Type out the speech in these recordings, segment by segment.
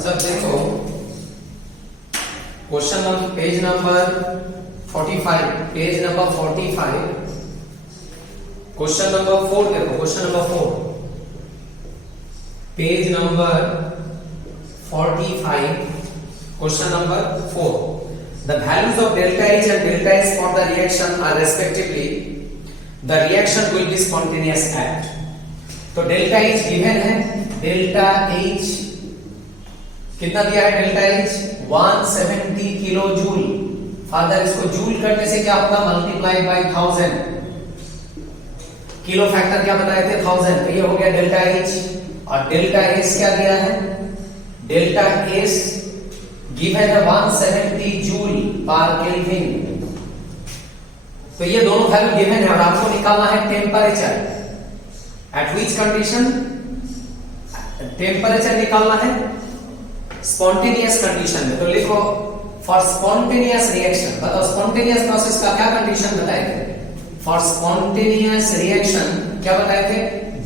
अच्छा देखो question number page number 45 page number 45 question number 4 देखो question number 4 page number 45 question number 4 the values of delta H and delta S for the reaction are respectively the reaction will be spontaneous at तो delta H given है delta H कितना दिया है delta H 170 kilo joule father इसको joule करने से क्या होगा मल्टीप्लाई बाय 1000 किलो फैक्टर क्या बताए थे 1000 तो ये हो गया डेल्टा H और डेल्टा S क्या दिया है डेल्टा S गिवन है 170 जूल पर केल्विन तो ये दोनों वैल्यू गिवन है और आपको निकालना है temperature at which condition temperature निकालना है स्पॉन्टेनियस कंडीशन में तो लिखो फॉर स्पॉन्टेनियस रिएक्शन बताओ स्पॉन्टेनियस प्रोसेस का क्या कंडीशन बताए थे फॉर स्पॉन्टेनियस रिएक्शन क्या बताए थे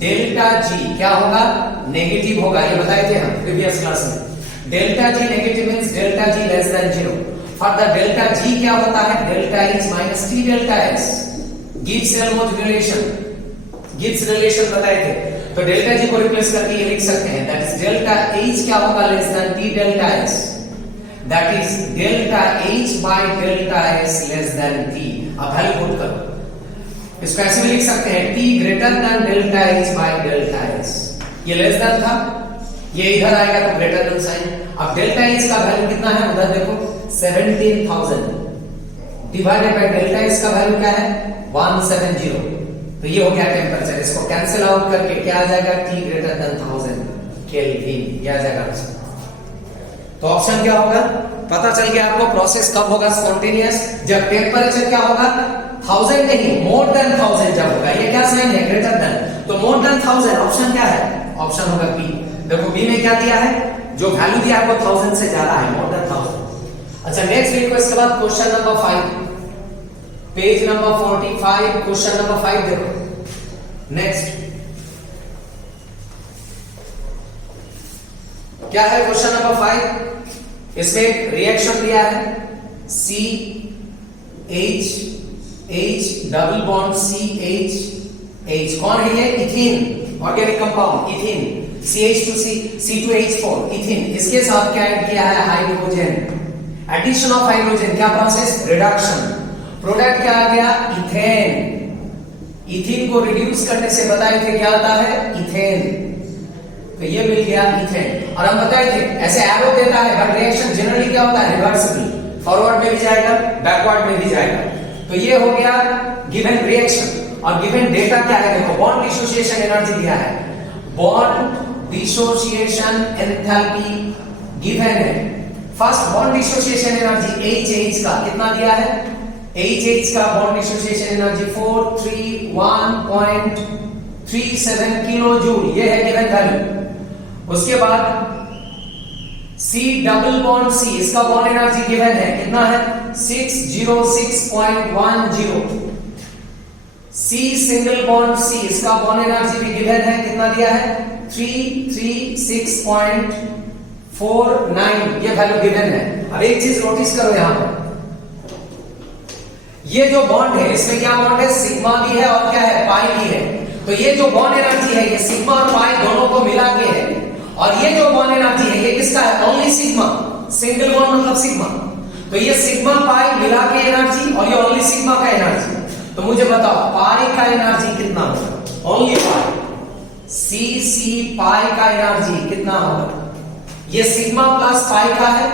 डेल्टा जी क्या होगा नेगेटिव होगा ये बताए थे हम प्रीवियस क्लास में delta G negative means delta G less than 0 for the delta G क्या होता है delta H minus T delta S Gibbs relation बताए थे तो डेल्टा जी को रिप्लेस करके ये लिख सकते हैं दैट इज डेल्टा H क्या होगा less than T delta S that is delta H by delta S less than T अब वैल्यू पुट करो इसको ऐसे भी लिख सकते हैं T greater than delta H by delta S ये लेस देन था ये इधर आएगा तो ग्रेटर देन साइन अब डेल्टा H का वैल्यू कितना है उधर देखो 17000 डिवाइडेड बाय डेल्टा S का वैल्यू क्या है 170 तो ये हो गया टेंपरेचर इसको कैंसिल आउट करके क्या आ जाएगा T ग्रेटर देन 1000 केल्विन ये आ जाएगा तो ऑप्शन क्या होगा पता चल गया आपको प्रोसेस कब होगा स्पॉन्टेनियस जब टेंपरेचर क्या होगा 1000 नहीं मोर देन 1000 जब होगा ये क्या साइन है ग्रेटर देन तो मोर देन 1000 ऑप्शन क्या है ऑप्शन होगा बी देखो बी में क्या दिया है जो वैल्यू दिया है वो 1000 से ज्यादा है मोर देन 1000 अच्छा नेक्स्ट देखो इसके बाद question number 5 page number 45 question number 5 देखो नेक्स्ट क्या है क्वेश्चन नंबर 5 इसमें एक रिएक्शन दिया है C H H double bond C H H कौन है ये ethene organic compound ethene CH2C C2H4 ethene इसके साथ क्या ऐड किया है हाइड्रोजन एडिशन ऑफ हाइड्रोजन क्या प्रोसेस रिडक्शन प्रोडक्ट क्या आ गया इथेन इथीन को रिड्यूस करने से बताए थे क्या आता है इथेन तो ये मिल गया इथेन और हम बताए थे ऐसे एरो देता है बट रिएक्शन जनरली क्या होता है रिवर्सिबल फॉरवर्ड में भी जाएगा बैकवर्ड में भी जाएगा तो ये हो गया गिवन रिएक्शन और गिवन डेटा क्या है देखो बॉन्ड डिसोसिएशन एनर्जी दिया है बॉन्ड डिसोसिएशन एंथैल्पी गिवन है first bond dissociation energy H का कितना दिया है H का bond dissociation energy 431.37 kilo joule ये है गिवन वैल्यू उसके बाद C डबल बॉन्ड C इसका बॉन्ड एनर्जी गिवन है कितना है 606.10 C सिंगल बॉन्ड C इसका बॉन्ड एनर्जी भी गिवन है कितना दिया है 336.49 ये वैल्यू गिवन है अब एक चीज नोटिस करो यहां पर ये जो बॉन्ड है इसमें क्या बॉन्ड है सिग्मा भी है और क्या है पाई भी है तो ये जो बॉन्ड एनर्जी है ये सिग्मा और पाई दोनों को मिला के है और ये जो बॉन्ड एनर्जी है ये किसका है ओनली सिग्मा सिंगल बॉन्ड मतलब सिग्मा तो ये सिग्मा पाई मिला के एनर्जी और ये ओनली सिग्मा का एनर्जी तो मुझे बताओ पाई का एनर्जी कितना होगा ओनली पाई C पाई का एनर्जी कितना होगा ये सिग्मा प्लस पाई का है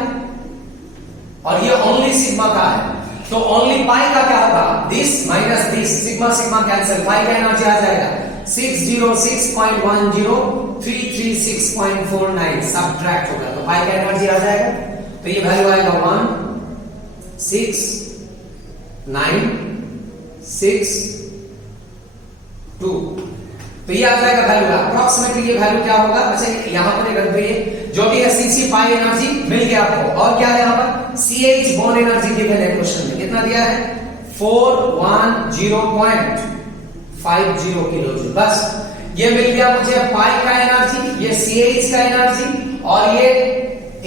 और ये ओनली सिग्मा का है तो ओनली पाई का क्या होगा this minus this sigma sigma cancel pi का एनर्जी आ जाएगा 606.103336.49 सब्ट्रैक्ट होगा तो पाई का एनर्जी आ जाएगा तो ये वैल्यू आएगा 16962 तो ये आ जाएगा वैल्यू अप्रोक्सीमेटली ये वैल्यू क्या होगा अच्छा यहां पर रख दो जो भी है CC पाई एनर्जी मिल गया आपको और क्या है यहां पर CH बॉन्ड एनर्जी गिवन है क्वेश्चन में कितना दिया है 410.50 किलो जूल बस ये मिल गया मुझे पाई का एनर्जी ये CH का एनर्जी और ये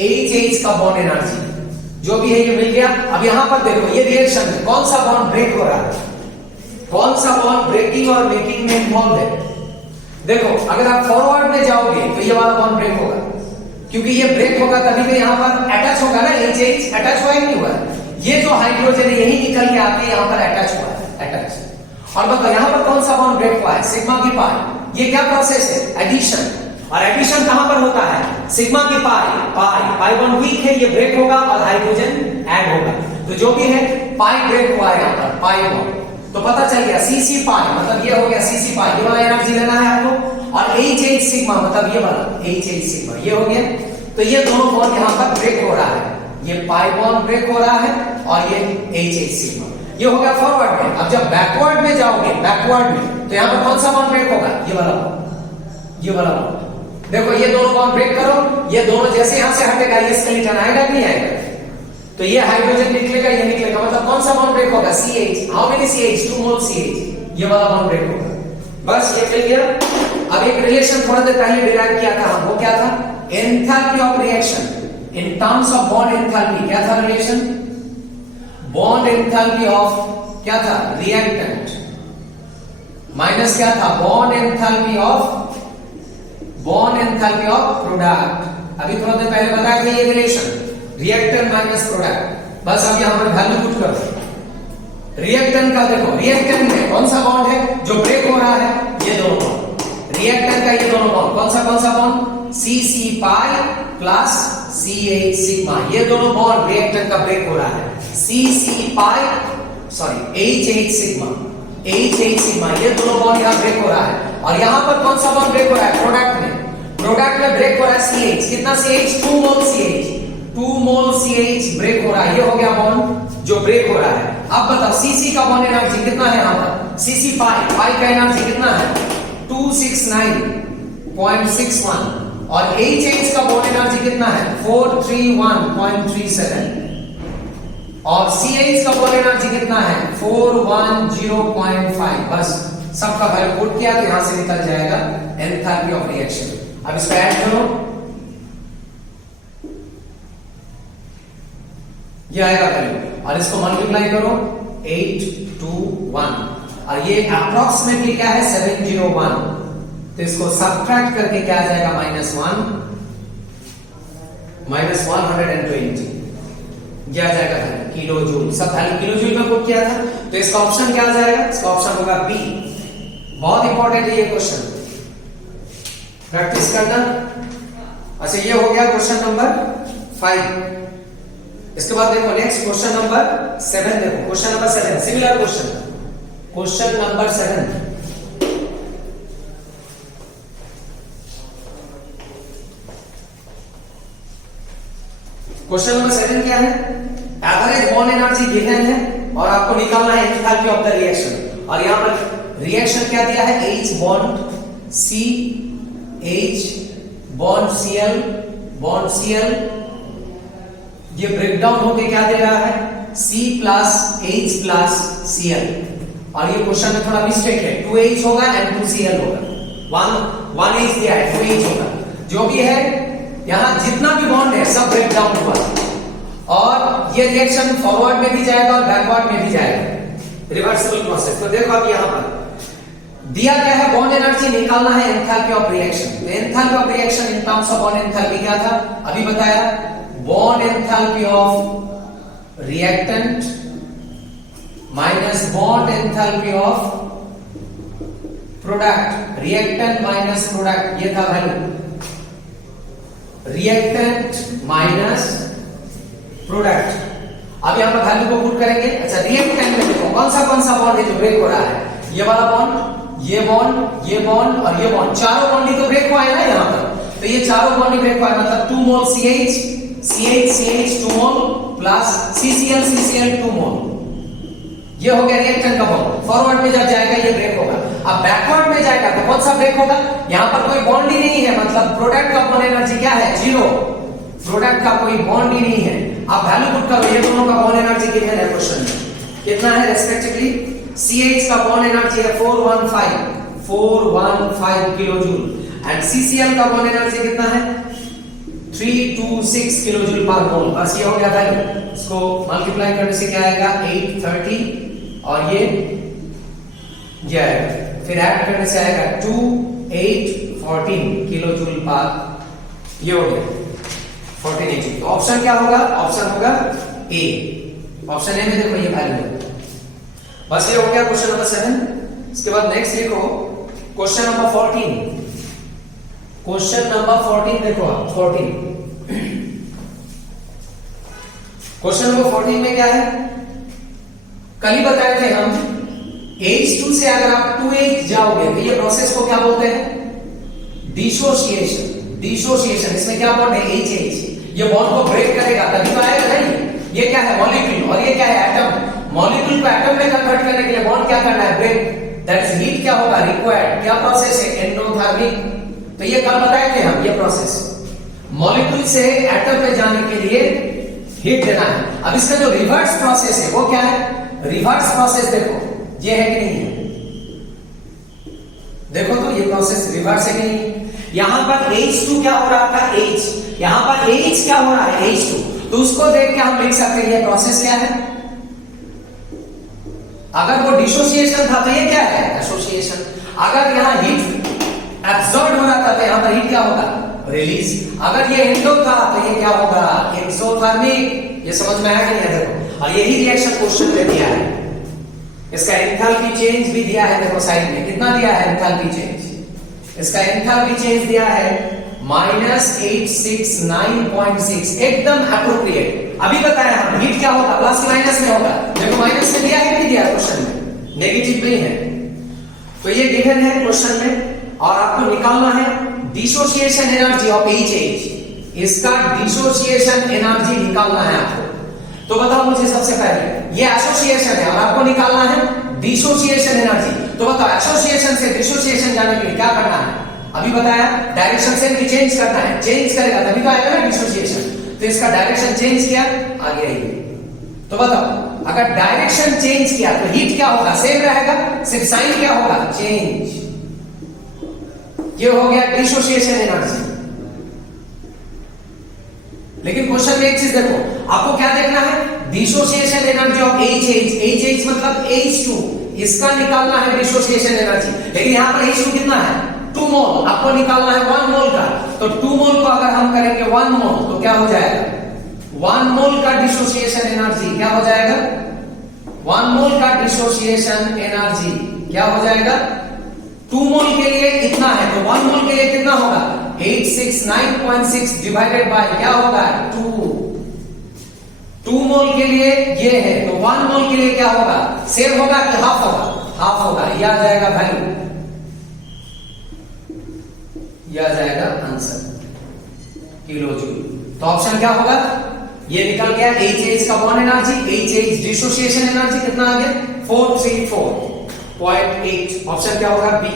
H का बॉन्ड एनर्जी जो भी है ये मिल गया। अब यहां पर देखो ये रिएक्शन में कौन सा बॉन्ड ब्रेक हो रहा है, कौन सा बॉन्ड ब्रेकिंग और मेकिंग में इन्वॉल्व है। देखो अगर आप फॉरवर्ड में जाओगे तो ये वाला बॉन्ड ब्रेक होगा, क्योंकि ये ब्रेक होगा तभी तो यहां पर अटैच होगा ना। H अटैच हुआ ही नहीं हुआ है, ये जो हाइड्रोजन है यही निकल के आके यहां पर अटैच हुआ है, अटैच। और मतलब यहां पर कौन सा बॉन्ड ब्रेक हुआ है, सिग्मा की पाई। ये क्या प्रोसेस है, एडिशन। और एडिशन कहां पर होता है, सिग्मा की पाई बॉन्ड वीक है, ये ब्रेक होगा और हाइड्रोजन ऐड होगा। तो जो भी है पाई ब्रेक हुआ है यहां पर, पाई बॉन्ड। तो पता चल गया CC पाई मतलब ये हो गया CC पाई, ये वाला एनर्जी लेना है आपको। और HH सिग्मा मतलब ये वाला HH सिग्मा, ये हो गया। तो ये दोनों बॉन्ड यहां पर ब्रेक हो रहा है, ये पाई बॉन्ड ब्रेक हो रहा है और ये HH सिग्मा, ये हो गया फॉरवर्ड में। अब जब बैकवर्ड में जाओगे, बैकवर्ड में, तो यहां पर कौन सा बॉन्ड ब्रेक होगा, ये वाला बॉन्ड, ये वाला बॉन्ड। देखो ये दोनों बॉन्ड ब्रेक करो, ये दोनों जैसे यहां से हटेगा ये स्केलेटन आएगा नहीं आएगा, तो ये हाइड्रोजन निकलेगा, ये निकलेगा, मतलब कौन सा बॉन्ड ब्रेक होगा, CH। How many CH, 2 mole CH, ये वाला बॉन्ड ब्रेक होगा। बस ये मिल गया। अब एक रिलेशन थोड़ा देर पहले डिराइव किया था, वो क्या था, enthalpy of reaction in terms of bond enthalpy. क्या था रिलेशन, बॉन्ड एंथैल्पी ऑफ क्या था, रिएक्टेंट माइनस क्या था, बॉन्ड एंथैल्पी ऑफ प्रोडक्ट। अभी थोड़ा देर पहले बताया था ये रिलेशन, रिएक्टेंट माइनस प्रोडक्ट। बस अब यहां पर वैल्यू पुट करो। रिएक्टेंट का देखो, रिएक्टेंट में कौन सा बॉन्ड है जो ब्रेक हो रहा है, ये दोनों बॉन्ड। रिएक्टेंट का ये दोनों बॉन्ड कौन सा bond, CC pi plus CH sigma, ये दोनों बॉन्ड रिएक्टेंट का ब्रेक हो रहा है। CC पाई HH सिग्मा, HH सिग्मा, ये दोनों बॉन्ड यहां ब्रेक हो रहा है। और यहां पर कौन सा बॉन्ड ब्रेक हो रहा है, प्रोडक्ट में ब्रेक हो रहा है CH। कितना CH, 2 मोल CH, 2 मोल CH ब्रेक हो रहा है, ये हो गया बॉन्ड जो ब्रेक हो रहा है। अब बताओ CC का बॉन्ड एनर्जी कितना है यहां पर, CC पाई का एनर्जी कितना है, 269.61। और HH का बॉन्ड एनर्जी कितना है, 431.37। और CH का बॉन्ड एनर्जी कितना है, 410.5। बस सबका वैल्यू पुट किया तो यहां से निकल जाएगा एंथैल्पी ऑफ रिएक्शन। अब इसको ऐड करो, ये आएगा वैल्यू, और इसको मल्टीप्लाई करो 821, और ये अप्रोक्सीमेटली क्या है, 701। तो इसको सब्ट्रैक्ट करके क्या आ जाएगा, -120, ये आ जाएगा किलो जूल। सब वैल्यू किलो जूल में पुट किया था, तो इसका ऑप्शन क्या आ जाएगा, इसका ऑप्शन होगा बी। बहुत इंपॉर्टेंट है ये क्वेश्चन, प्रैक्टिस करना। अच्छा ये हो गया क्वेश्चन नंबर 5। इसके बाद देखो नेक्स्ट क्वेश्चन नंबर 7 देखो, question number 7 similar question, question number 7। Question number 7 क्या है, एवरेज बॉन्ड एनर्जी गिवन है और आपको निकालना है एंथैल्पी ऑफ द रिएक्शन। और यहां पर रिएक्शन क्या दिया है, H bond C, H bond Cl, ये ब्रेक डाउन होके क्या दे रहा है, C plus H plus Cl। और ये क्वेश्चन में थोड़ा मिस्टेक है, 2H होगा एंड 2Cl होगा, 1H दिया है, 2H होगा। जो भी है यहां जितना भी बॉन्ड है सब ब्रेक डाउन हुआ, और ये रिएक्शन फॉरवर्ड में भी जाएगा और बैकवर्ड में भी जाएगा, रिवर्सिबल प्रोसेस। तो देखो अब यहां पर दिया क्या है, बॉन्ड एनर्जी निकालना है एंथैल्पी ऑफ रिएक्शन। तो enthalpy of reaction in terms of bond enthalpy क्या था, अभी बताया, bond enthalpy of reactant minus bond enthalpy of product, reactant minus product, ये था वैल्यू, रिएक्टेंट माइनस प्रोडक्ट। अब यहां पर वैल्यू को पुट करेंगे। अच्छा रिएक्टेंट में देखो कौन सा बॉन्ड है जो ब्रेक हो रहा है, ये वाला बॉन्ड, ये बॉन्ड और ये बॉन्ड, चारों बॉन्ड ही तो ब्रेक हुआ है ना यहां पर। तो ये चारों बॉन्ड ही ब्रेक हुआ है, मतलब 2 मोल CH 2 मोल प्लस CCl 2 मोल, ये हो गया रिएक्टेंट का बॉन्ड। फॉरवर्ड में जब जाएगा ये ब्रेक होगा। अब बैकवर्ड में जाएगा तो कौन सा ब्रेक होगा, यहां पर कोई बॉन्ड ही नहीं है, मतलब प्रोडक्ट का बॉन्ड एनर्जी क्या है, 0, प्रोडक्ट का कोई बॉन्ड ही नहीं है। आप वैल्यू पुट करो, ये दोनों का बॉन्ड एनर्जी कितना है क्वेश्चन में, कितना है रेस्पेक्टिवली। CH का बॉन्ड एनर्जी है 415 किलो जूल, एंड CCl का बॉन्ड एनर्जी कितना है 326 किलो जूल पर मोल। बस ये हो गया वैल्यू। इसको मल्टीप्लाई करने से क्या आएगा 830 और ये आएगा, फिर ऐड करने से आएगा 2814 किलो जूल पर, ये हो गया 1480। तो ऑप्शन क्या होगा? ऑप्शन होगा ए। ऑप्शन ए में देखो ये वैल्यू है। बस ये हो गया क्वेश्चन नंबर 7। इसके बाद नेक्स्ट लिखो क्वेश्चन नंबर 14। क्वेश्चन नंबर 14 देखो आप 14। क्वेश्चन नंबर 14 में क्या है? कल ही बताए थे हम H2 से अगर आप 2H जाओगे तो ये प्रोसेस को क्या बोलते हैं? डिसोसिएशन। डिसोसिएशन, इसमें क्या बॉन्ड है? HH। ये बॉन्ड को ब्रेक करेगा तभी तो आएगा नहीं। ये क्या है? मॉलिक्यूल। और ये क्या है? एटम। मॉलिक्यूल को एटम में कन्वर्ट करने के लिए बॉन्ड क्या करना है? ब्रेक। दैट इज हीट क्या होगा? रिक्वायर्ड। क्या प्रोसेस है? एंडोथर्मिक। तो ये कल बताए थे हम, ये प्रोसेस मॉलिक्यूल से एटम में जाने के लिए हीट देना है। अब इसका जो रिवर्स प्रोसेस है वो क्या है? रिवर्स प्रोसेस देखो, ये है कि नहीं है? देखो तो ये प्रोसेस रिवर्स है कि नहीं? यहां पर H2 क्या हो रहा था? H। यहां पर H क्या हो रहा है? H2। तो उसको देख के हम लिख सकते हैं ये प्रोसेस क्या है? अगर वो डिसोसिएशन था तो ये क्या है? एसोसिएशन। अगर यहां हीट एब्सॉर्ब हो रहा था तो यहां पर हीट क्या होगा? रिलीज। अगर ये एंडो था तो ये क्या होगा? एक्सोथर्मिक। ये समझ में आया कि नहीं? देखो, और यही रिएक्शन क्वेश्चन में दिया है। इसका एंथैल्पी चेंज भी दिया है, देखो साइड में कितना दिया है एंथैल्पी चेंज। इसका एंथैल्पी चेंज दिया है -869.6, एकदम एप्रोप्रिएट। अभी बताया हम हीट क्या होगा? प्लस की माइनस में होगा। देखो माइनस में दिया है कि नहीं दिया क्वेश्चन में? नेगेटिव नहीं है। तो ये गिवन है क्वेश्चन में और आपको निकालना है डिसोसिएशन एनर्जी ऑफ HH। इसका डिसोसिएशन एनर्जी निकालना है आपको। तो बताओ मुझे सबसे पहले, ये एसोसिएशन है और आपको निकालना है डिसोसिएशन एनर्जी। तो बताओ एसोसिएशन से डिसोसिएशन जाने के लिए क्या करना है? अभी बताया डायरेक्शन से भी चेंज करना है। चेंज करेगा तभी तो आएगा ना डिसोसिएशन। तो इसका डायरेक्शन चेंज किया, आ गया ये। तो बताओ अगर डायरेक्शन चेंज किया तो हीट क्या होगा? सेम रहेगा, सिर्फ साइन क्या होगा? चेंज। ये हो गया डिसोसिएशन एनर्जी। लेकिन क्वेश्चन में एक चीज देखो, आपको क्या देखना है? Dissociation energy of HH। HH मतलब H2, इसका निकालना है डिसोसिएशन एनर्जी। लेकिन यहां पर H2 कितना है? 2 मोल। आपको निकालना है 1 मोल का। तो 2 मोल को अगर हम करेंगे 1 मोल तो क्या हो जाएगा? 1 मोल का डिसोसिएशन एनर्जी क्या हो जाएगा? 1 मोल का डिसोसिएशन एनर्जी क्या हो जाएगा? 2 मोल के लिए इतना है तो 1 मोल के लिए कितना होगा? 869.6 डिवाइडेड बाय क्या होगा? 2। 2 मोल के लिए ये है तो 1 मोल के लिए क्या होगा? सेम होगा कि हाफ होगा? हाफ होगा। यह आ जाएगा वैल्यू, यह आ जाएगा आंसर किलो जूल। तो ऑप्शन क्या होगा? ये निकल गया HH का bond energy, HH dissociation energy कितना आ गया? 434.8। ऑप्शन क्या होगा? बी।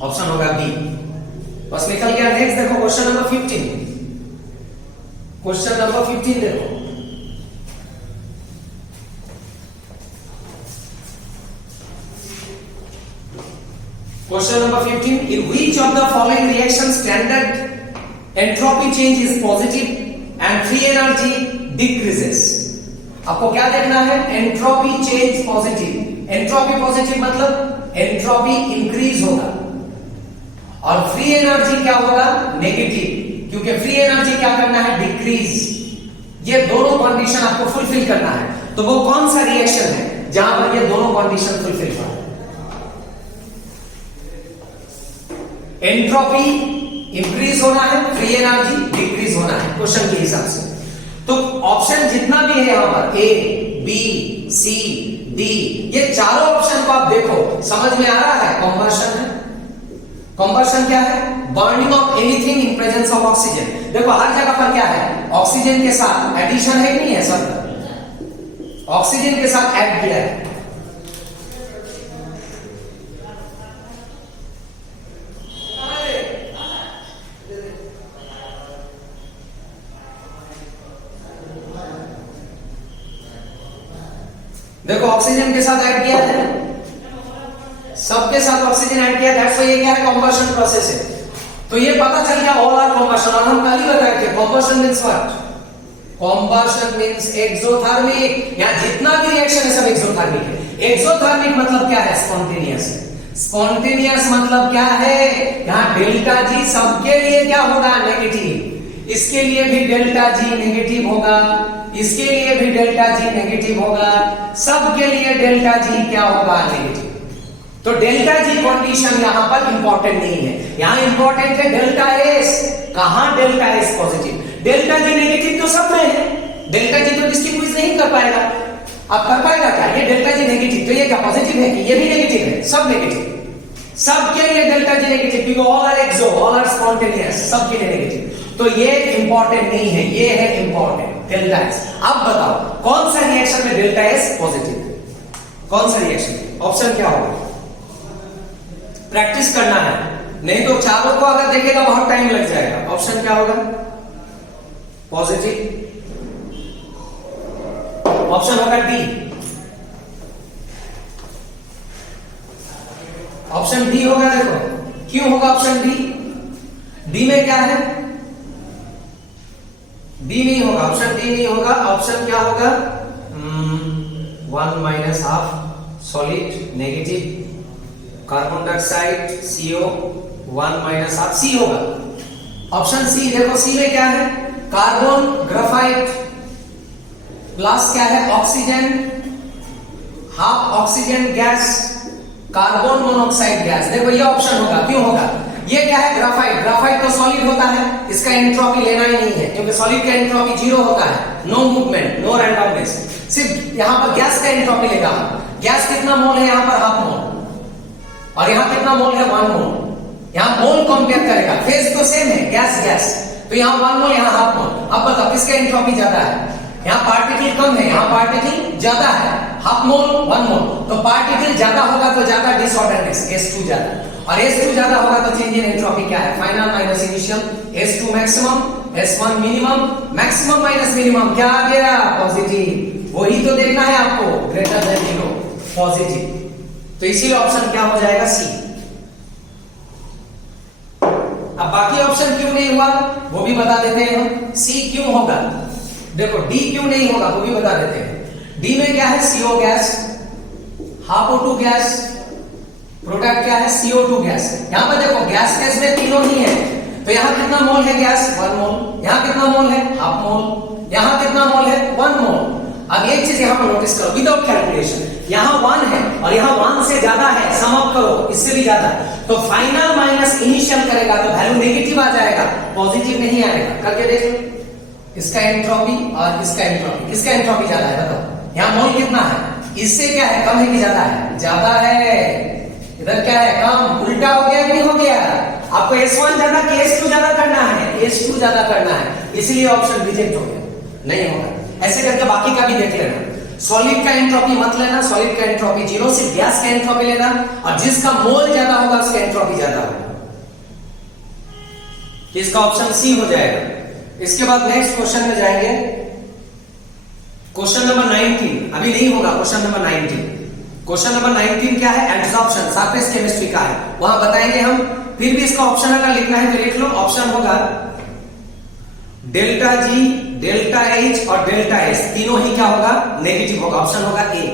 ऑप्शन होगा बी। बस निकल गया। नेक्स्ट देखो क्वेश्चन नंबर 15। क्वेश्चन नंबर 15 देखो। Question number 15, in which of the following reaction standard entropy change is positive and free energy decreases? आपको क्या देखना है? Entropy change positive. Entropy positive मतलब एंट्रोपी इंक्रीज होगा और फ्री एनर्जी क्या होगा? नेगेटिव, क्योंकि फ्री एनर्जी क्या करना है? डिक्रीज। ये दोनों कंडीशन आपको फुलफिल करना है। तो वो कौन सा रिएक्शन है जहां पर ये दोनों कंडीशन फुलफिल हो? एंट्रोपी इंक्रीज होना है, फ्री एनर्जी डिक्रीज होना है क्वेश्चन के हिसाब से। तो ऑप्शन जितना भी है यहां पर ए, बी, सी, डी, ये चारों ऑप्शन को आप देखो, समझ में आ रहा है? कंबशन है। कंबशन क्या है? Burning of anything in presence of oxygen. देखो हर जगह पर क्या है? ऑक्सीजन के साथ एडिशन है कि नहीं है? सब ऑक्सीजन के साथ ऐड किया है। देखो ऑक्सीजन के साथ ऐड किया है, सबके साथ ऑक्सीजन ऐड किया, दैट्स व्हाई ये क्या है? कंबशन प्रोसेस है। तो ये पता चल गया ऑल आर कॉम्बशन। और हम कल ही बताए थे combustion means what, combustion means exothermic. यहाँ जितना भी रिएक्शन है सब एक्सोथर्मिक है। एक्सोथर्मिक मतलब क्या है, स्पॉन्टेनियस है। स्पॉन्टेनियस मतलब क्या है, यहाँ डेल्टा जी सबके लिए क्या होगा, नेगेटिव। इसके लिए भी डेल्टा जी नेगेटिव होगा, इसके लिए भी डेल्टा जी नेगेटिव होगा, सबके लिए डेल्टा जी क्या होगा, नेगेटिव। तो डेल्टा जी कंडीशन यहां पर इंपॉर्टेंट नहीं है, यहां इंपॉर्टेंट है डेल्टा एस। कहां delta S positive, delta G negative तो सब में है। डेल्टा जी तो डिस्टिंग्विश नहीं कर पाएगा, अब कर पाएगा क्या, ये डेल्टा जी नेगेटिव, तो ये क्या पॉजिटिव है कि ये भी नेगेटिव है, सब नेगेटिव, सबके लिए डेल्टा जी नेगेटिव, क्योंकि all are exo, all are spontaneous, सबके लिए नेगेटिव। तो ये इंपॉर्टेंट नहीं है, ये है इंपॉर्टेंट डेल्टा एस। अब बताओ कौन सा रिएक्शन में डेल्टा एस पॉजिटिव, कौन सा रिएक्शन, ऑप्शन क्या होगा, प्रैक्टिस करना है, नहीं तो चारों को अगर देखेगा बहुत टाइम लग जाएगा। ऑप्शन क्या होगा, पॉजिटिव, ऑप्शन होगा डी, ऑप्शन डी होगा। देखो क्यों होगा ऑप्शन डी, डी में क्या है, डी नहीं होगा, ऑप्शन डी नहीं होगा। ऑप्शन क्या होगा, 1 minus half solid negative, carbon dioxide CO 1 minus half, C होगा ऑप्शन सी। देखो सी में क्या है, कार्बन ग्राफाइट प्लस क्या है, oxygen, half oxygen gas, carbon monoxide gas. देखो ये ऑप्शन होगा, क्यों होगा, ये क्या है, ग्राफाइट। ग्राफाइट तो सॉलिड होता है, इसका एंट्रोपी लेना ही नहीं है, क्योंकि सॉलिड का एंट्रोपी 0 होता है, नो मूवमेंट, नो रैंडमनेस। सिर्फ यहां पर गैस का एंट्रोपी लेगा। गैस कितना मोल है, यहां पर हाफ मोल, और यहां कितना मोल है, 1 मोल। यहां मोल कंपेयर करेगा, फेज तो सेम है, गैस गैस, तो यहां 1 मोल, यहां हाफ मोल। अब बताओ किसका एंट्रोपी ज्यादा है, यहां पार्टिकल कम है, यहां पार्टिकल ज्यादा है, हाफ मोल 1 मोल। तो पार्टिकल ज्यादा होगा तो ज्यादा डिसऑर्डरनेस, S2 ज्यादा, और S2 ज्यादा होगा तो चेंज इन एंट्रोपी क्या है, final minus initial, S2 maximum, S1 minimum, maximum minus minimum क्या आ गया, पॉजिटिव। वही तो देखना है आपको, ग्रेटर देन 0, पॉजिटिव। तो इसीलिए ऑप्शन क्या हो जाएगा, सी। अब बाकी ऑप्शन क्यों नहीं हुआ वो भी बता देते हैं हम। सी क्यों होगा, देखो डी क्यों नहीं होगा वो भी बता देते हैं। डी में क्या है, CO gas, half O2 gas, product क्या है, CO2 गैस। यहां पर देखो गैस गैस में तीनों ही है, तो यहां कितना मोल है गैस, 1 मोल, यहां कितना मोल है, हाफ मोल, यहां कितना मोल है, 1 मोल। अब एक चीज यहां पर नोटिस करो, विदाउट कैलकुलेशन, यहां 1 है और यहां 1 से ज्यादा है, सम अप करो इससे भी ज्यादा, तो फाइनल माइनस इनिशियल करेगा तो वैल्यू नेगेटिव आ जाएगा, पॉजिटिव नहीं आएगा। करके देख लो, इसका एंट्रोपी और इसका एंट्रोपी, किसका एंट्रोपी ज्यादा है बताओ, यहां मोल कितना है, इससे क्या है, कम है कि ज्यादा है, ज्यादा है, इधर क्या है, कम। उल्टा हो गया कि नहीं हो गया, आपको S1 ज्यादा कि S2 ज्यादा करना है, S2 ज्यादा करना है, इसलिए ऑप्शन रिजेक्ट हो गया, नहीं होगा। ऐसे करके बाकी का भी देख लेना, सॉलिड का एंट्रोपी मत लेना, सॉलिड का एंट्रोपी 0, सिर्फ गैस का एंट्रोपी लेना, और जिसका मोल ज्यादा होगा उसका एंट्रोपी ज्यादा होगा, इसका ऑप्शन सी हो जाएगा। इसके बाद नेक्स्ट क्वेश्चन में जाएंगे, क्वेश्चन नंबर 19, अभी नहीं होगा, क्वेश्चन नंबर 19। क्वेश्चन नंबर 19 क्या है, एब्जॉर्प्शन, सरफेस केमिस्ट्री का है, वहां बताएंगे हम। फिर भी इसका ऑप्शन अगर लिखना है तो लिख लो, ऑप्शन होगा डेल्टा G, डेल्टा H और डेल्टा S, तीनों ही क्या होगा, नेगेटिव होगा। ऑप्शन होगा ए,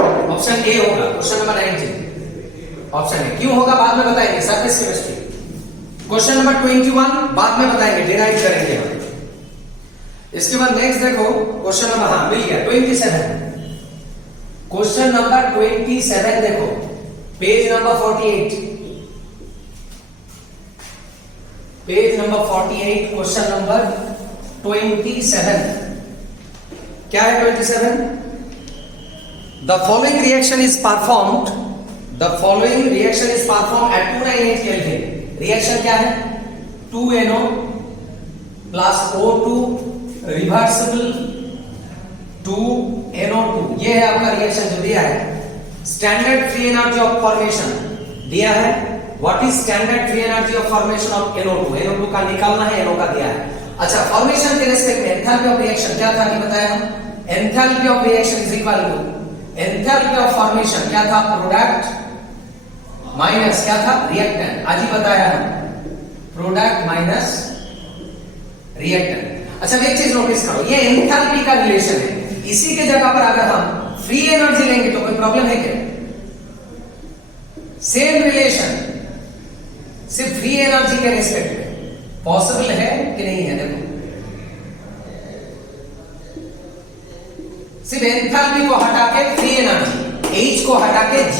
ऑप्शन ए होगा क्वेश्चन नंबर 19, ऑप्शन ए। क्यों होगा बाद में बताएंगे, सरफेस केमिस्ट्री। क्वेश्चन नंबर 21 बाद में बताएंगे, डिराइव करेंगे हम। इसके बाद नेक्स्ट देखो क्वेश्चन नंबर, हाँ मिल गया, 27। क्वेश्चन नंबर 27 देखो, page number 48, page number 48, question number 27। क्या है 27? The following reaction is performed, the following reaction is performed eight 298 kelvin. Reaction क्या है, 2NO plus O2 reversible 2NO2, ये है आपका रिएक्शन जो दिया है। Standard free energy of formation दिया है, what is standard free energy of formation of NO2, NO2 का निकालना है, NO का दिया है। अच्छा, फॉर्मेशन के रेस्पेक्ट में एंथैल्पी ऑफ रिएक्शन क्या था कि बताया हम, enthalpy of reaction is equal to enthalpy of formation क्या था, प्रोडक्ट माइनस क्या था, रिएक्टेंट। आज ही बताया हम, प्रोडक्ट माइनस रिएक्टेंट। अच्छा एक चीज नोटिस करो, ये एंथैल्पी का रिलेशन है। इसी के जगह पर अगर हम फ्री एनर्जी लेंगे तो कोई प्रॉब्लम है क्या? सेम रिलेशन सिर्फ फ्री एनर्जी के रेस्पेक्ट में पॉसिबल है कि नहीं है? देखो सिर्फ एंथैल्पी को हटा के फ्री एनर्जी, H को हटा के G।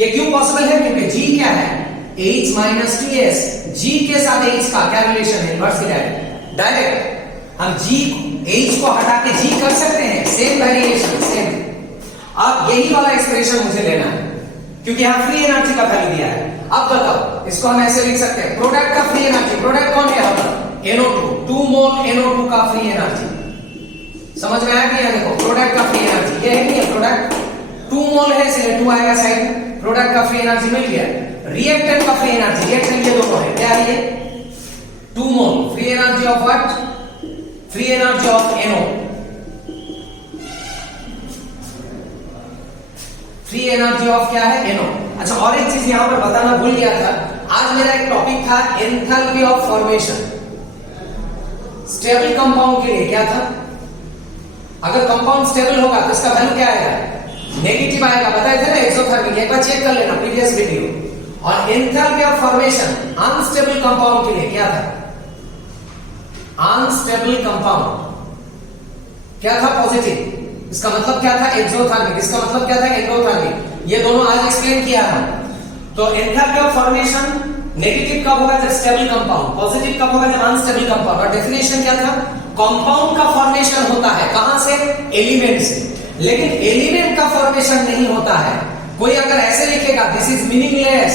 ये क्यों पॉसिबल है? क्योंकि G क्या है, H माइनस TS। G के साथ H का क्या रिलेशन है? इनवर्सली डायरेक्ट हम G H को हटा के G कर सकते हैं, सेम वेरिएशन सेम। अब यही वाला एक्सप्रेशन मुझे लेना है क्योंकि यहां फ्री एनर्जी का वैल्यू दिया है। अब बताओ, इसको हम ऐसे लिख सकते हैं, प्रोडक्ट का फ्री एनर्जी, प्रोडक्ट कौन है हमारा, NO2, 2 मोल NO2 का फ्री एनर्जी। समझ में आया कि नहीं? देखो प्रोडक्ट का फ्री एनर्जी ये है कि प्रोडक्ट 2 मोल है, इसलिए 2 आएगा साइड। प्रोडक्ट का फ्री एनर्जी मिल गया। रिएक्टेंट का फ्री एनर्जी, रिएक्टेंट ये दोनों है, क्या है ये, 2 mole. Free energy of what, free energy of NO, free energy of क्या है, NO। अच्छा और एक चीज यहां पर बताना भूल गया था, आज मेरा एक टॉपिक था enthalpy of formation. Stable compound के लिए क्या था, अगर कंपाउंड स्टेबल होगा तो इसका वैल्यू क्या आएगा, नेगेटिव आएगा। बताए थे ना एक्सोथर्मिक, एक बार चेक कर लेना प्रीवियस वीडियो। और enthalpy of formation unstable compound के लिए क्या था, अनस्टेबल कंपाउंड क्या था, पॉजिटिव। इसका मतलब क्या था, एक्सोथर्मिक। इसका मतलब क्या था, एंडोथर्मिक। ये दोनों आज एक्सप्लेन किया है। तो एंथैल्पी ऑफ फॉर्मेशन नेगेटिव कब होगा, जब स्टेबल कंपाउंड, पॉजिटिव कब होगा, जब अनस्टेबल कंपाउंड। और डेफिनेशन क्या था, कंपाउंड का फॉर्मेशन होता है कहां से, एलिमेंट से, लेकिन एलिमेंट का फॉर्मेशन नहीं होता है। कोई अगर ऐसे लिखेगा दिस इज मीनिंगलेस,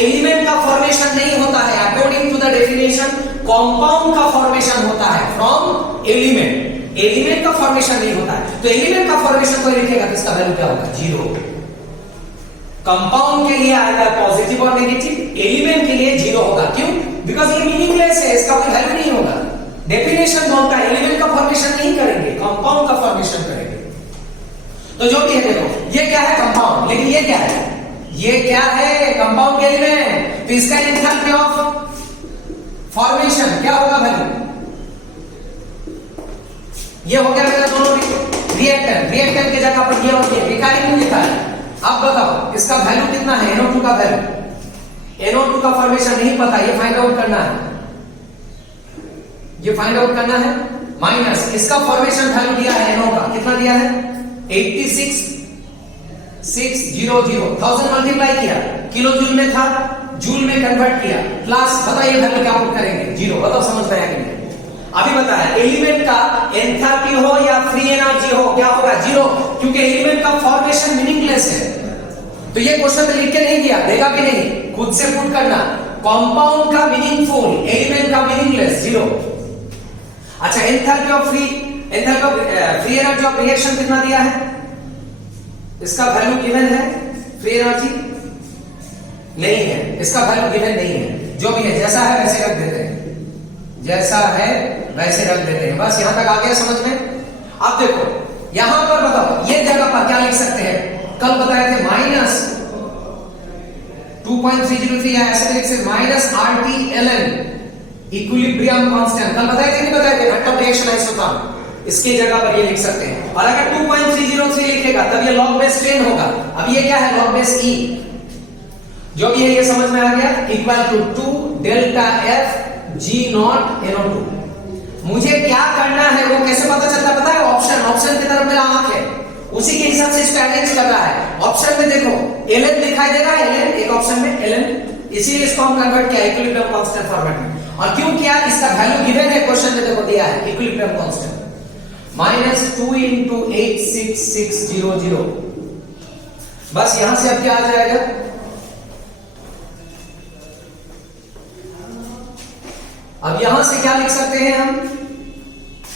एलिमेंट का फॉर्मेशन नहीं होता है। According to the definition compound का फॉर्मेशन होता है फ्रॉम एलिमेंट, एलिमेंट का फॉर्मेशन नहीं होता है। तो एलिमेंट का फॉर्मेशन कोई लिखेगा तो इसका वैल्यू क्या होगा, 0। कंपाउंड के लिए आएगा पॉजिटिव और नेगेटिव, एलिमेंट के लिए 0 होगा। क्यों? बिकॉज ये मीनिंगलेस है, इसका कोई वैल्यू नहीं होगा। डेफिनेशन बोलता है एलिमेंट का फॉर्मेशन नहीं करेंगे, कंपाउंड का फॉर्मेशन करेंगे। तो जो भी है देखो, ये क्या है, कंपाउंड। लेकिन ये क्या है, ये क्या है, कंपाउंड के एलिमेंट। तो इसका एंथैल्पी ऑफ फॉर्मेशन क्या होगा, वैल्यू ये हो गया मेरा दोनों रिएक्टेंट। रिएक्टेंट की जगह पर ये और ये लिखा है, क्यों लिखा है? अब बताओ इसका वैल्यू कितना है, NO2 का वैल्यू। NO2 का फॉर्मेशन नहीं पता, ये फाइंड आउट करना है, ये फाइंड आउट करना है। माइनस इसका फॉर्मेशन वैल्यू दिया है NO का, कितना दिया है, 86,600। 1000 मल्टीप्लाई किया, किलो जूल में था, जूल में कन्वर्ट किया, प्लस बताइए वैल्यू क्या पुट करेंगे, 0। बताओ समझ में आया कि नहीं? अभी बताया एलिमेंट का एंथैल्पी हो या फ्री एनर्जी हो क्या होगा, 0, क्योंकि एलिमेंट का फॉर्मेशन मीनिंगलेस है। तो ये क्वेश्चन तो लिख के नहीं दिया, देगा कि नहीं, खुद से पुट करना। कंपाउंड का मीनिंगफुल, एलिमेंट का मीनिंगलेस, 0। अच्छा enthalpy of free energy of reaction कितना दिया है, इसका वैल्यू गिवन है, फ्री एनर्जी नहीं है, इसका वैल्यू गिवन नहीं है। जो भी है जैसा है वैसे रख देते हैं, जैसा है वैसे रख देते हैं। बस यहां तक आ गया समझ में? अब देखो यहां पर बताओ, ये जगह पर क्या लिख सकते हैं, कल बताए थे माइनस 2.303 या ऐसे लिख सकते माइनस RT/ln इक्विलिब्रियम कांस्टेंट। कल बताए थे नहीं बताए थे, रैंडम रिएक्शन आइसोटोप, इसकी जगह पर ये लिख सकते हैं। और अगर 2.303 लिखेगा तब ये log बेस 10 होगा। अब ये क्या है, log बेस E। जो भी है ये समझ में आ गया, equal to 2 delta F G0 NO2। मुझे क्या करना है वो कैसे पता चलता पता है, ऑप्शन की तरफ मेरा आंख है, उसी के हिसाब से इसको अरेंज कर रहा है। ऑप्शन में देखो ln दिखाई दे रहा है, ln एक ऑप्शन में ln, इसीलिए इसको हम कन्वर्ट किया इक्विलिब्रियम कांस्टेंट फॉर्मेट में। और क्यों किया, इसका वैल्यू गिवन है, क्वेश्चन में देखो दिया है इक्विलिब्रियम कांस्टेंट -2 × 86600। बस यहां से अब क्या आ जाएगा, अब यहां से क्या लिख सकते हैं हम,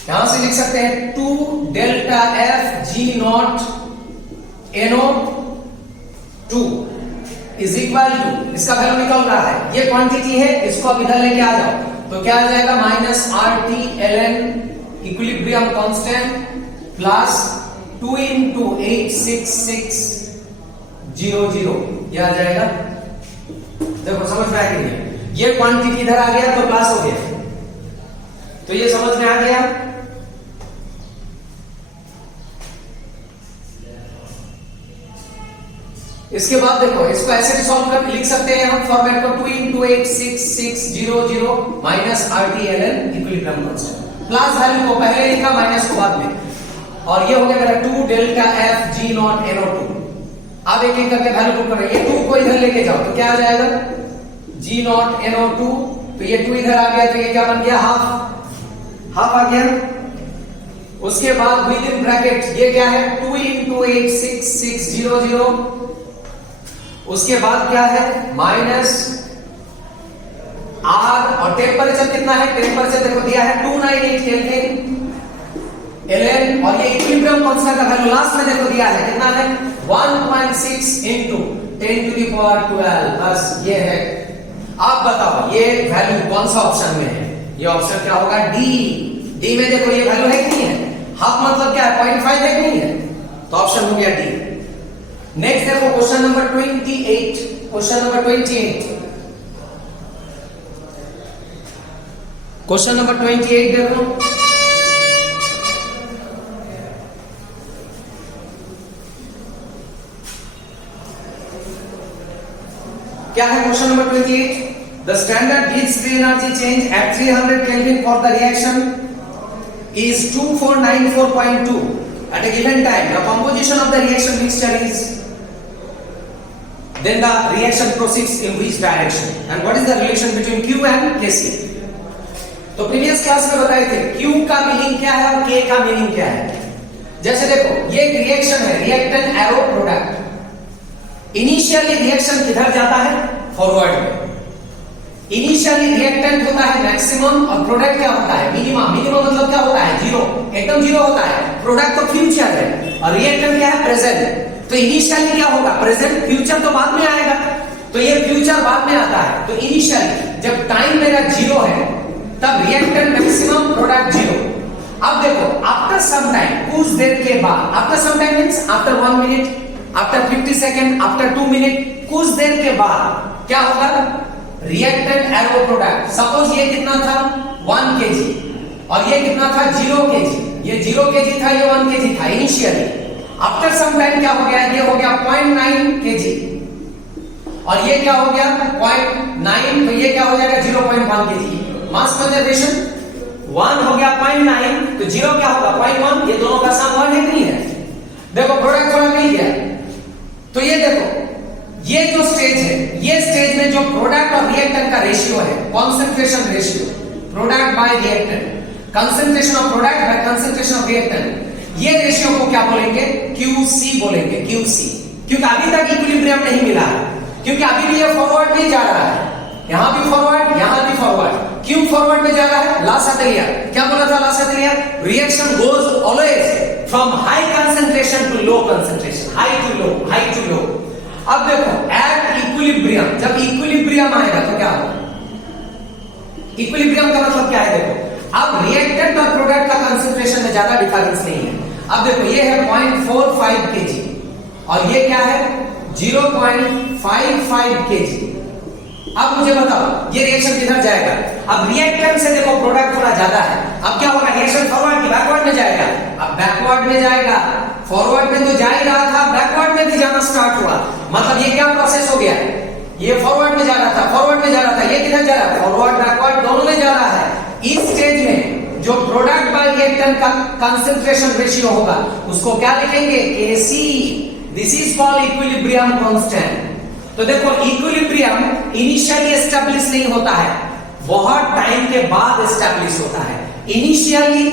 यहां से लिख सकते हैं 2 delta F G0 NO2 is equal to, इसका वैल्यू निकल रहा है, ये क्वांटिटी है, इसको अब इधर लेके आ जाओ तो क्या आ जाएगा, -RT/ln इक्विलिब्रियम कांस्टेंट प्लस 2 × 866 0 0 ये आ जाएगा। देखो समझ में आ गया, ये क्वांटिटी इधर आ गया तो प्लस हो गया, तो ये समझ में आ गया। इसके बाद देखो इसको ऐसे भी सॉल्व कर लिख सकते हैं हम फॉर्मेट को 2 into 8 6 6 0 0 minus RTLN equilibrium constant. Plus value को पहले लिखा, माइनस को बाद में, और ये हो गया मेरा 2 delta F G not NO2। अब एक एक करके वैल्यू पुट करें, ये 2 को इधर लेके जाओ तो क्या आ जाएगा G नॉट NO2, तो ये 2 इधर आ गया तो ये क्या बन गया हाफ आ गया। उसके बाद विद इन ब्रैकेट ये क्या है 2 into 8 6 6 0 0, उसके बाद क्या है माइनस R, और टेम्परेचर कितना है, टेम्परेचर देखो दिया है 298 केल्विन Ln, और ये इक्विलिब्रियम कांस्टेंट का वैल्यू लास्ट में देखो दिया है कितना है 1.6 into 10 to the power 12, बस ये है। आप बताओ ये वैल्यू कौन सा ऑप्शन में है, ये ऑप्शन क्या होगा डी में देखो ये वैल्यू है कि नहीं है, हाफ मतलब क्या है 0.5 है कि नहीं है, तो ऑप्शन हो गया डी। नेक्स्ट देखो question number 28, question number 28, question number 28 देखो, क्या है question number 28, the standard heat free energy change at 300 kelvin for the reaction is 2494.2 at a given time. The composition of the reaction mixture is, then the reaction proceeds in which direction, and what is the relation between Q and Kc? तो previous class में बताए थे Q का meaning क्या है और K का meaning क्या है। जैसे देखो ये एक रिएक्शन है, reactant arrow product. Initially reaction किधर जाता है फॉरवर्ड में, इनिशियली रिएक्टेंट होता है मैक्सिमम और प्रोडक्ट क्या होता है मिनिमम। मिनिमम मतलब क्या होता है जीरो, एकदम जीरो होता है। प्रोडक्ट तो फ्यूचर है और रिएक्टेंट क्या है प्रेजेंट। तो इनिशियली क्या होगा प्रेजेंट, फ्यूचर तो बाद में आएगा, तो ये फ्यूचर बाद में आता है। तो इनिशियली जब टाइम मेरा जीरो है तब रिएक्टेंट मैक्सिमम प्रोडक्ट जीरो। अब देखो आफ्टर सम टाइम कुछ देर के बाद, after some time means after 1 minute, after 50 second, after 2 minute, कुछ देर के बाद क्या होगा रिएक्टेंट एरो प्रोडक्ट। सपोज ये कितना था 1 kg और ये कितना था 0 kg, ये 0 kg था ये 1 kg था इनिशियली। आफ्टर सम टाइम क्या हो गया, ये हो गया 0.9 kg और ये क्या हो गया 0.9, तो ये क्या हो जाएगा 0.1 kg। मास कंजर्वेशन 1 हो गया 0.9 तो 0 क्या होगा 0.1, ये दोनों का सम 1 है कि नहीं है। देखो प्रोडक्ट थोड़ा मिल गया, तो ये देखो ये जो स्टेज है, ये स्टेज में जो प्रोडक्ट और रिएक्टेंट का रेशियो है, concentration ratio, product by reactant, concentration of product by concentration of reactant, ये रेशियो को क्या बोलेंगे QC बोलेंगे, QC। क्योंकि अभी तक इक्विलिब्रियम नहीं मिला है, क्योंकि अभी भी ये फॉरवर्ड नहीं जा रहा है, यहां भी फॉरवर्ड यहां भी फॉरवर्ड। क्यों फॉरवर्ड में जा रहा है, ला साटेलियर क्या बोला था, Le Chatelier reaction goes always from high concentration to low concentration, high to low, high to low. अब देखो एट इक्विलिब्रियम, जब इक्विलिब्रियम आएगा तो क्या होगा, इक्विलिब्रियम का मतलब क्या है देखो, अब रिएक्टेंट और प्रोडक्ट का कंसंट्रेशन में ज्यादा डिफरेंस नहीं है। अब देखो ये है 0.45 kg और ये क्या है 0.55 kg। अब मुझे बताओ ये रिएक्शन किधर जाएगा, अब रिएक्टेंट से देखो प्रोडक्ट थोड़ा ज्यादा है, अब क्या होगा रिएक्शन फॉरवर्ड की बैकवर्ड में जाएगा, अब बैकवर्ड में जाएगा, फॉरवर्ड में तो जा ही रहा था, बैकवर्ड में भी जाना स्टार्ट हुआ, मतलब ये क्या प्रोसेस हो गया, ये फॉरवर्ड में जा रहा था, फॉरवर्ड में जा रहा था, ये किधर जा रहा है फॉरवर्ड बैकवर्ड दोनों में जा रहा है। इस स्टेज में जो प्रोडक्ट बाय रिएक्टेंट का कंसंट्रेशन रेशियो होगा उसको क्या लिखेंगे Kc, this is called equilibrium constant. तो देखो इक्विलिब्रियम इनिशियली एस्टैब्लिश नहीं होता है, बहुत टाइम के बाद एस्टैब्लिश होता है। इनिशियली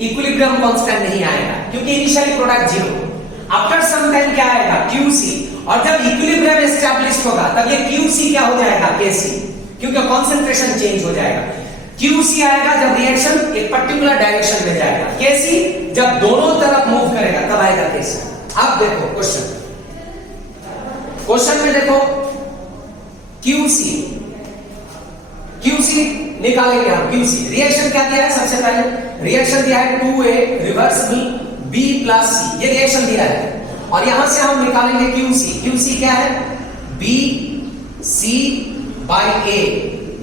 इक्विलिब्रियम कांस्टेंट नहीं आएगा क्योंकि initially product zero, after some time क्या आएगा QC, और जब इक्विलिब्रियम एस्टैब्लिश होगा तब ये QC क्या हो जाएगा Kc, क्योंकि कंसंट्रेशन चेंज हो जाएगा। QC आएगा जब रिएक्शन एक पर्टिकुलर डायरेक्शन में जाएगा, Kc जब दोनों तरफ मूव करेगा तब आएगा Kc। अब देखो क्वेश्चन में देखो QC निकालेंगे हम। QC रिएक्शन क्या दिया है, सबसे पहले रिएक्शन दिया है 2A reversible B plus C, ये रिएक्शन दिया है। और यहां से हम निकालेंगे क्यूसी। क्यूसी क्या है? बी सी बाई ए।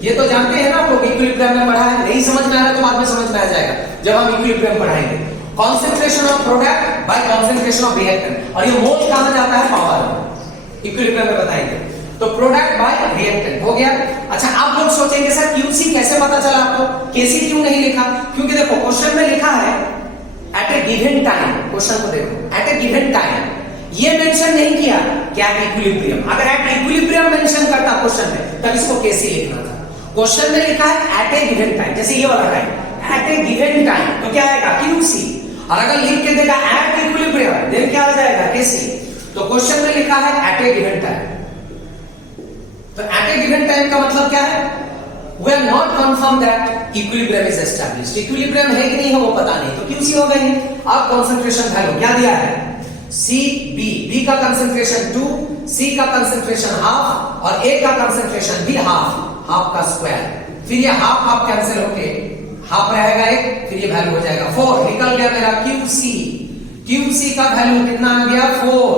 ये तो जानते हैं ना आप लोग, इक्विलिब्रियम में पढ़ा है। नहीं समझ में आ रहा तो बाद में समझ में आ जाएगा जब हम इक्विलिब्रियम पढ़ाएंगे। Concentration of product bye concentration of reactant, और ये मोल कहां जाता है? पावर में। इक्विलिब्रियम में बताएंगे। तो प्रोडक्ट बाय रिएक्टेंट हो गया। अच्छा, आप लोग सोचेंगे सर क्यूसी कैसे पता चला आपको, केसी क्यों नहीं लिखा? क्योंकि देखो क्वेश्चन में लिखा है एट ए गिवन टाइम। क्वेश्चन को देखो, एट ए गिवन टाइम, ये मेंशन नहीं किया क्या इक्विलिब्रियम। अगर एट इक्विलिब्रियम मेंशन करता क्वेश्चन में तब इसको केसी लिखना था। क्वेश्चन में लिखा है एट ए गिवन टाइम, जैसे ये वाला टाइम, एट ए गिवन टाइम, तो क्या आएगा? क्यूसी। और अगर लिख के देगा एट इक्विलिब्रियम, देन क्या आ जाएगा? केसी। तो क्वेश्चन में लिखा है एट ए गिवन टाइम, तो एट ए गिवन टाइम का मतलब क्या है? We are not confirmed that equilibrium is established. Equilibrium है कि नहीं है वो पता नहीं, तो क्यूसी हो गई। अब कंसंट्रेशन वैल्यू क्या दिया है? सी बी, बी का कंसंट्रेशन 2, सी का कंसंट्रेशन हाफ और ए का कंसंट्रेशन भी हाफ, हाफ का स्क्वायर। फिर ये हाफ हाफ कैंसिल होके हाफ रहेगा एक, फिर ये वैल्यू हो जाएगा 4। निकल गया मेरा क्यूसी। क्यूसी का वैल्यू कितना आ गया? 4।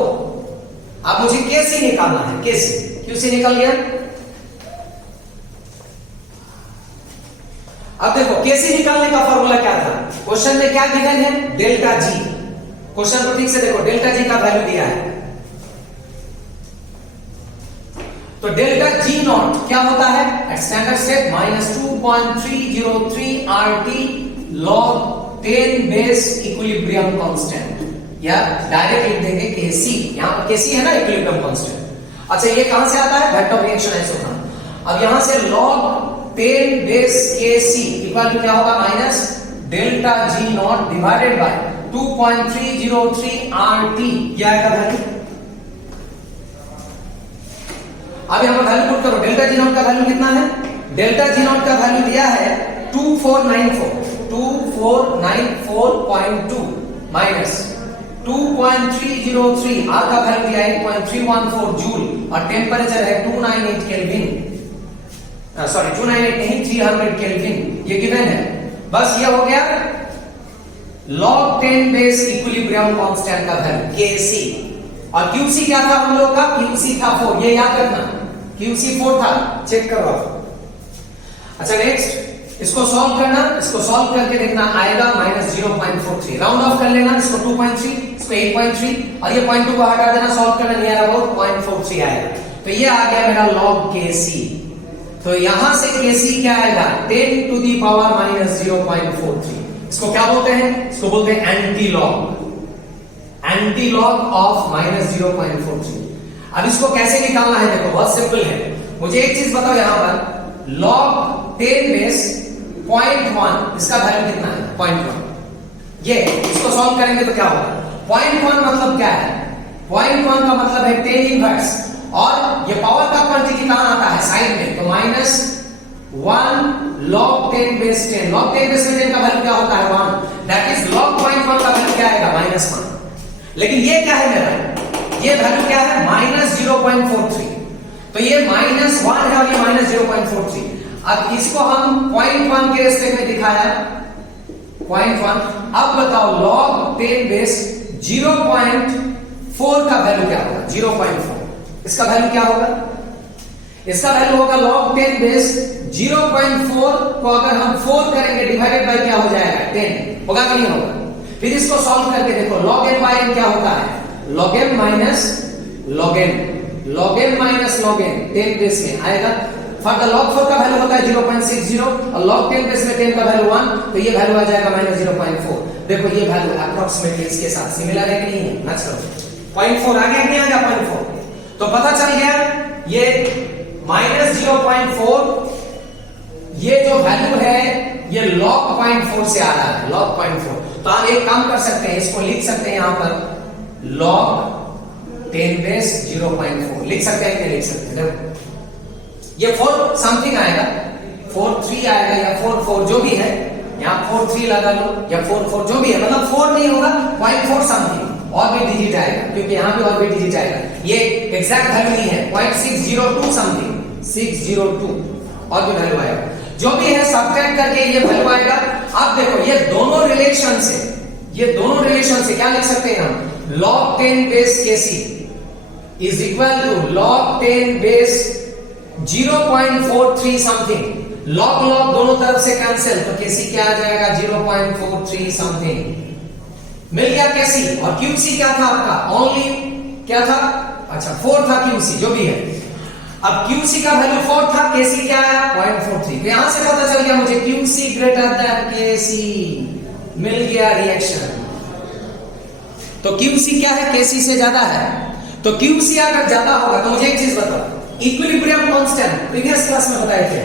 अब मुझे केसी निकालना है, केसी। क्यूसी निकल गया। अब देखो केसी निकालने का फॉर्मूला क्या था? क्वेश्चन में क्या गिवन है? डेल्टा जी। क्वेश्चन को ठीक से देखो, डेल्टा जी का वैल्यू दिया है। तो डेल्टा जी नॉट क्या होता है? At standard state -2.303 RT log 10 base equilibrium constant, या डायरेक्ट लिख देंगे केसी। यहां पर केसी है ना, इक्विलिब्रियम कांस्टेंट। अच्छा, ये कहां से आता है? Vector reaction isotone. अब यहां से log 10 base KC equal to क्या होगा? Minus delta G not divided by 2.303 RT। ये आएगा वैल्यू। अब यहां पर वैल्यू पुट करो। डेल्टा जी नॉट का वैल्यू कितना है? डेल्टा जी नॉट का वैल्यू दिया है 2494.2 माइनस 2.303, आर का वैल्यू दिया है 8.314 जूल और टेम्परेचर है 298 केल्विन। सॉरी 298 नहीं, 300 केल्विन। ये गिवन है। बस ये हो गया log 10 बेस इक्विलिब्रियम कांस्टेंट का वैल्यू केसी। और क्यूसी क्या था हम लोग का? क्यूसी था 4। ये याद रखना, क्यूसी 4 था। चेक करो। अच्छा, नेक्स्ट इसको सॉल्व करना। इसको सॉल्व करके देखना आएगा -0.43। राउंड ऑफ कर लेना इसको 2.3, इसको 8.3 और ये 0.2 को हटा देना। सॉल्व करना, नियर अबाउट 0.43 आएगा। तो ये आ गया मेरा log केसी। तो यहां से केसी क्या आएगा? 10 टू दी पावर -0.43। इसको क्या बोलते हैं? इसको बोलते हैं anti log, anti log of -0.43। अब इसको कैसे निकालना है? देखो बहुत सिंपल है। मुझे एक चीज बताओ, यहां पर log 10 बेस 0.1, इसका वैल्यू कितना है? 0.1। ये इसको सॉल्व करेंगे तो क्या होगा? 0.1 मतलब क्या है? 0.1 का मतलब है 10 इनवर्स, और ये पावर का क्वांटिटी कहां आता है? साइड में। तो -1 log 10 बेस 10। log 10 बेस 10 का वैल्यू क्या होता है? 1। दैट इज log 0.1 का वैल्यू क्या आएगा? -1। लेकिन ये क्या है मेरा? ये वैल्यू क्या है? -0.43। तो ये -1 है और ये -0.43। अब इसको हम 0.1 के रेस्पेक्ट में दिखाया 0.1। अब बताओ log 10 बेस 0.4 का वैल्यू क्या होगा? 0.4। इसका वैल्यू क्या होगा? इसका वैल्यू होगा log 10 बेस 0.4 को अगर हम 4 करेंगे डिवाइडेड बाय क्या हो जाएगा? 10 होगा कि नहीं होगा? फिर इसको सॉल्व करके देखो, log m बाय n क्या होता है? log m minus log n, log m minus log n 10 base में आएगा। फॉर द log 4 का वैल्यू होता है 0.60 और log 10 बेस में 10 का वैल्यू 1, तो ये वैल्यू आ जाएगा -0.4। देखो ये वैल्यू अप्रोक्सीमेटली इसके साथ सिमिलर है कि नहीं है? मैच करो। 0.4 आ गया कि नहीं आ गया? 0.4। तो पता चल गया ये -0.4, ये जो वैल्यू है ये log 0.4 से आ रहा है, log 0.4। तो आप एक काम कर सकते हैं, इसको लिख सकते हैं यहां पर log 10 बेस 0.4 लिख सकते हैं कि नहीं लिख सकते? देखो ये 4 समथिंग आएगा, 4.3 आएगा या 4.4 जो भी है, यहां 4.3 लगा लो या 4.4 जो भी है, मतलब 4 नहीं होगा 0.4 समथिंग और भी डिजिट आएगा, क्योंकि यहां भी और भी डिजिट आएगा। ये एग्जैक्ट वैल्यू नहीं है, 0.602 समथिंग, 602 और भी वैल्यू आएगा। जो भी है सब्ट्रैक्ट करके ये वैल्यू आएगा। अब देखो ये दोनों रिलेशन से क्या लिख सकते हैं हम? log 10 base Kc is equal to log 10 बेस 0.43 समथिंग। log log दोनों तरफ से कैंसिल, तो Kc क्या आ जाएगा 0.43 समथिंग। मिल गया Kc। और Qc क्या था आपका, ओनली क्या था, अच्छा 4 था Qc, जो भी है। अब Qc का वैल्यू 4 था, Kc क्या आया 0.43। तो यहां से पता चल गया मुझे Qc ग्रेटर देन Kc, मिल गया रिएक्शन। तो Qc क्या है, Kc से ज्यादा है। तो Qc अगर ज्यादा होगा तो मुझे एक चीज बताओ, इक्विलिब्रियम कांस्टेंट प्रीवियस क्लास में बताए थे,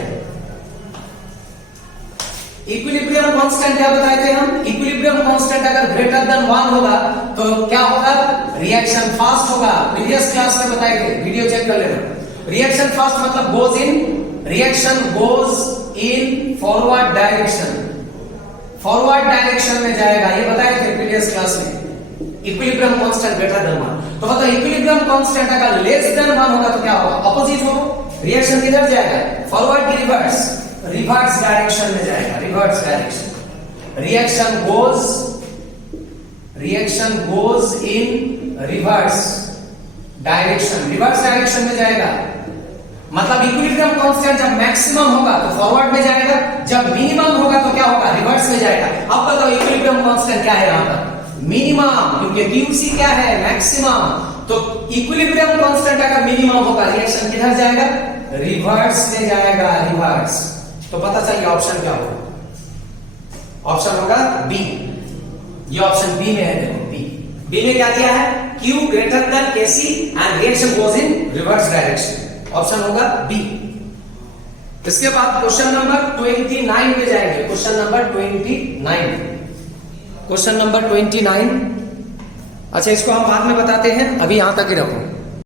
इक्विलिब्रियम कांस्टेंट क्या बताए थे हम, इक्विलिब्रियम कांस्टेंट अगर ग्रेटर देन 1 होगा तो क्या होगा, रिएक्शन फास्ट होगा। प्रीवियस क्लास में बताए थे, वीडियो चेक कर लेना। रिएक्शन फास्ट मतलब reaction goes in forward direction, forward direction में जाएगा, ये बताए थे प्रीवियस क्लास में। इक्विलिब्रियम कांस्टेंट ग्रेटर देन 1, तो मतलब इक्विलिब्रियम कांस्टेंट अगर लेस देन 1 होगा तो क्या होगा, ऑपोजिट होगा, रिएक्शन किधर जाएगा, फॉरवर्ड की रिवर्स डायरेक्शन में जाएगा, reverse direction. Reaction goes in reverse direction में जाएगा। मतलब इक्विलिब्रियम कांस्टेंट जब मैक्सिमम होगा तो फॉरवर्ड में जाएगा, जब मिनिमम होगा तो क्या होगा, रिवर्स में जाएगा। अब बताओ इक्विलिब्रियम कांस्टेंट क्या है यहां पर, मिनिमम, क्योंकि Qc क्या है, मैक्सिमम। तो इक्विलिब्रियम कांस्टेंट अगर मिनिमम होगा, रिएक्शन किधर जाएगा, रिवर्स में जाएगा, रिवर्स। तो पता चल गया ऑप्शन क्या होगा, ऑप्शन होगा बी। ये ऑप्शन बी में है, देखो बी में क्या दिया है, Q greater than Kc and reaction goes in reverse direction, option होगा बी। इसके बाद क्वेश्चन नंबर 29 पे जाएंगे, क्वेश्चन नंबर 29। अच्छा इसको हम बाद में बताते हैं, अभी यहां तक ही रखो।